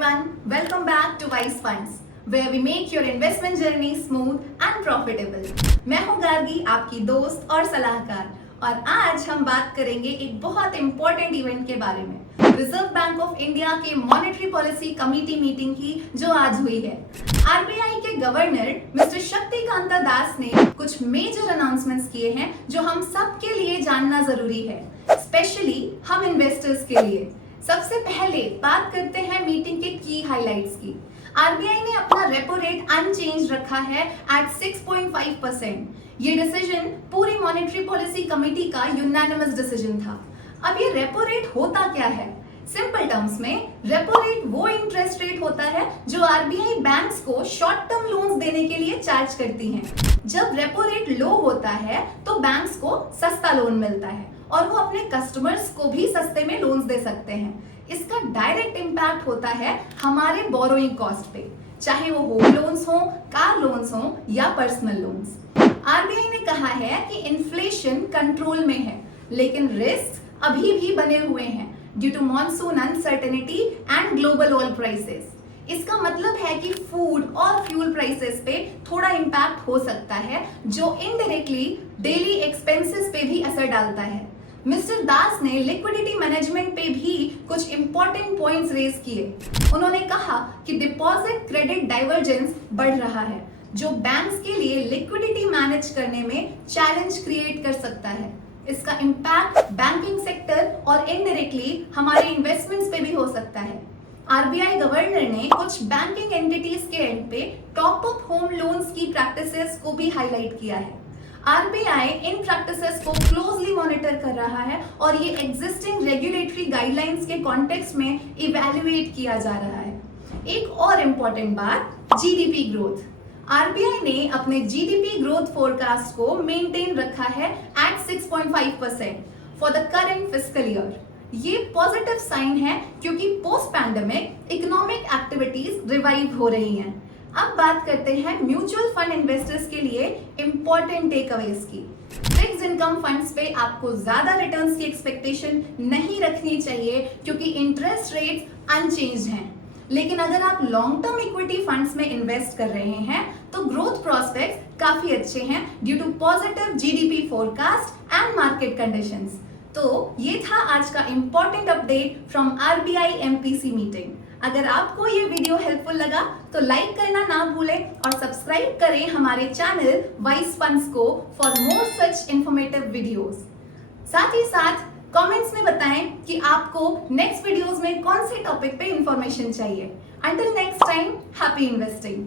everyone, welcome back to Wise Funds, where we make your investment journey smooth and profitable. मैं हूँ गार्गी, आपकी दोस्त और सलाहकार, और आज हम बात करेंगे एक बहुत इंपॉर्टेंट इवेंट के बारे में, रिजर्व बैंक ऑफ इंडिया के मॉनेटरी पॉलिसी कमेटी मीटिंग की जो आज हुई है। आरबीआई के गवर्नर मिस्टर शक्तिकांत दास ने कुछ मेजर अनाउंसमेंट्स किए हैं जो हम सब के लिए जानना जरूरी है, स्पेशली हम इन्वेस्टर्स के लिए। सबसे पहले बात करते हैं मीटिंग के की हाइलाइट्स की। आरबीआई ने अपना रेपो रेट अनचेंज रखा है एट 6.5%। ये डिसीजन पूरी मॉनेटरी पॉलिसी कमेटी का यूनानिमस डिसीजन था। अब ये रेपो रेट होता क्या है? सिंपल टर्म्स में रेपो रेट वो इंटरेस्ट रेट होता है जो आरबीआई बैंक्स को शॉर्ट टर्म लोन्स देने के लिए चार्ज करती हैं। जब रेपो रेट लो होता है तो बैंक्स को सस्ता लोन मिलता है और वो अपने कस्टमर्स को भी सस्ते में लोन्स दे सकते हैं। इसका डायरेक्ट इम्पैक्ट होता है हमारे बोरोइंग कॉस्ट पे, चाहे वो होम लोन्स हो, कार लोन्स हो या पर्सनल लोन्स। आरबीआई ने कहा है कि इन्फ्लेशन कंट्रोल में है, लेकिन रिस्क अभी भी बने हुए हैं due to monsoon uncertainty and global oil prices. इसका मतलब है कि फूड और फ्यूल प्राइसेस पे थोड़ा इम्पैक्ट हो सकता है, जो इनडायरेक्टली डेली एक्सपेंसेस पे भी असर डालता है। मिस्टर दास ने लिक्विडिटी मैनेजमेंट पे भी कुछ इंपॉर्टेंट पॉइंट्स रेज किए। उन्होंने कहा कि डिपॉजिट क्रेडिट डाइवर्जेंस बढ़ रहा है, जो बैंक्स के लिए लिक्विडिटी मैनेज करने में चैलेंज क्रिएट कर सकता है। इसका इम्पैक्ट बैंकिंग सेक्टर और इनडायरेक्टली हमारे इन्वेस्टमेंट्स पे भी हो सकता है। आरबीआई गवर्नर ने कुछ बैंकिंग एंटिटीज के एंड पे टॉप अप होम लोन्स की प्रैक्टिसेस को भी हाईलाइट किया है। आरबीआई इन प्रैक्टिसेस को क्लोजली मॉनिटर कर रहा है और ये एग्जिस्टिंग रेगुलेटरी गाइडलाइंस के कॉन्टेक्स्ट में इवैल्यूएट किया जा रहा है। एक और इम्पोर्टेंट बात, जीडीपी ग्रोथ। आरबीआई ने अपने जीडीपी ग्रोथ फोरकास्ट को मेंटेन रखा है at 6.5% for the current fiscal year. ये पॉजिटिव साइन है क्योंकि post pandemic economic activities revive हो रही हैं। अब बात करते हैं म्यूचुअल फंड इन्वेस्टर्स के लिए इंपॉर्टेंट टेकअवेज की। फिक्स्ड इनकम फंड्स पे आपको ज्यादा रिटर्न्स की एक्सपेक्टेशन नहीं रखनी चाहिए क्योंकि इंटरेस्ट रेट्स अनचेंज्ड हैं। लेकिन अगर आप लॉन्ग टर्म इक्विटी फंड्स में इन्वेस्ट कर रहे हैं तो ग्रोथ प्रोस्पेक्ट्स काफी अच्छे हैं due to positive GDP forecast and market conditions. तो ये था आज का important update from RBI MPC meeting. अगर आपको ये वीडियो हेल्पफुल लगा तो लाइक करना ना भूलें और सब्सक्राइब करें हमारे चैनल वाइस फंड्स को for more such informative videos. साथ ही साथ कमेंट्स में बताएं कि आपको नेक्स्ट वीडियोस में कौन से टॉपिक पे इंफॉर्मेशन चाहिए। Until next time, happy investing.